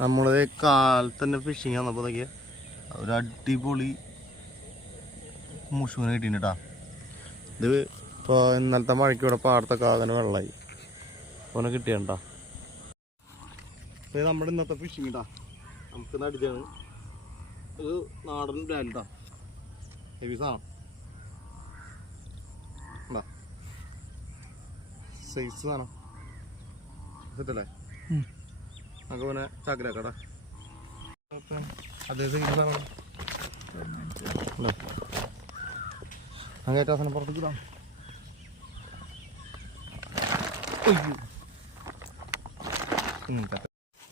നമ്മള് കാലത്ത് തന്നെ ഫിഷിങ് വന്നപ്പോൾ നോക്കിയ ഒരു അടിപൊളി മുഷൂനെ കിട്ടീട്ടാ. ഇത് ഇപ്പോൾ ഇന്നലത്തെ മഴയ്ക്ക് ഇവിടെ പാടത്തൊക്കെ ആകെ വെള്ളമായി ഓനെ കിട്ടിയണ്ടാ. ഇത് നമ്മുടെ ഇന്നത്തെ ഫിഷിങ് ഇട്ടാ. നമുക്ക് അടിച്ചാണ് ഒരു നാടൻ ബ്രാൻഡാ, ഹെവി സാധനം ഉണ്ടാ, സൈസ് സാധനം സെറ്റല്ലേ. നമുക്ക് പിന്നെ ചാക്കിലാക്കടാ. അതേ സൈസ് സാധനം അങ്ങേറ്റ സാധനം പുറത്തേക്ക് ഇടാം.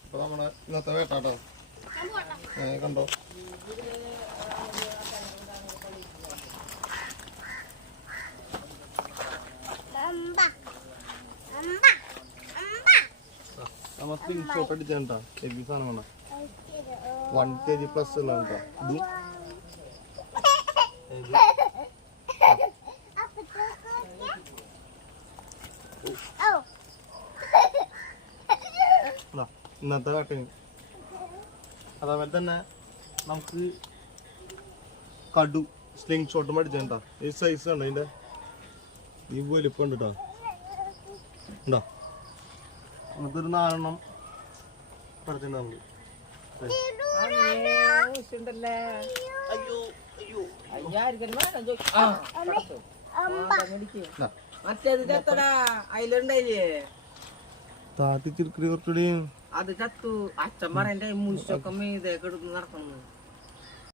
അപ്പോൾ നമ്മുടെ ഇന്നത്തെ വേട്ടാട്ടോ കണ്ടോ. നമ്മൾ സ്ലിംഗ് ഷോട്ട് അടിച്ചാ ഹെവി സാധനം വേണം. 1 kg പ്ലസ് ഉള്ള ഇന്നത്തെ കാട്ടിന്. അതേപോലെ തന്നെ നമുക്ക് കടു സ്ലിംഗ് ഷോട്ട് മേടിച്ചാ. ഈ സൈസ് കണ്ടോ, അതിൻ്റെ ഈ വലിപ്പം ഉണ്ട് കേട്ടോ. ഉണ്ടോ നമുക്കൊരു 4 എണ്ണം പഠിച്ചിട്ടുണ്ട് നമുക്ക്. താത്തി ചിരിക്കടി കുറച്ചുകൂടി അത് ചത്തു. അച്ഛൻ പറയണ്ടേ മുറിച്ചൊക്കെ മീതെ കിടന്ന് നടക്കുന്നു.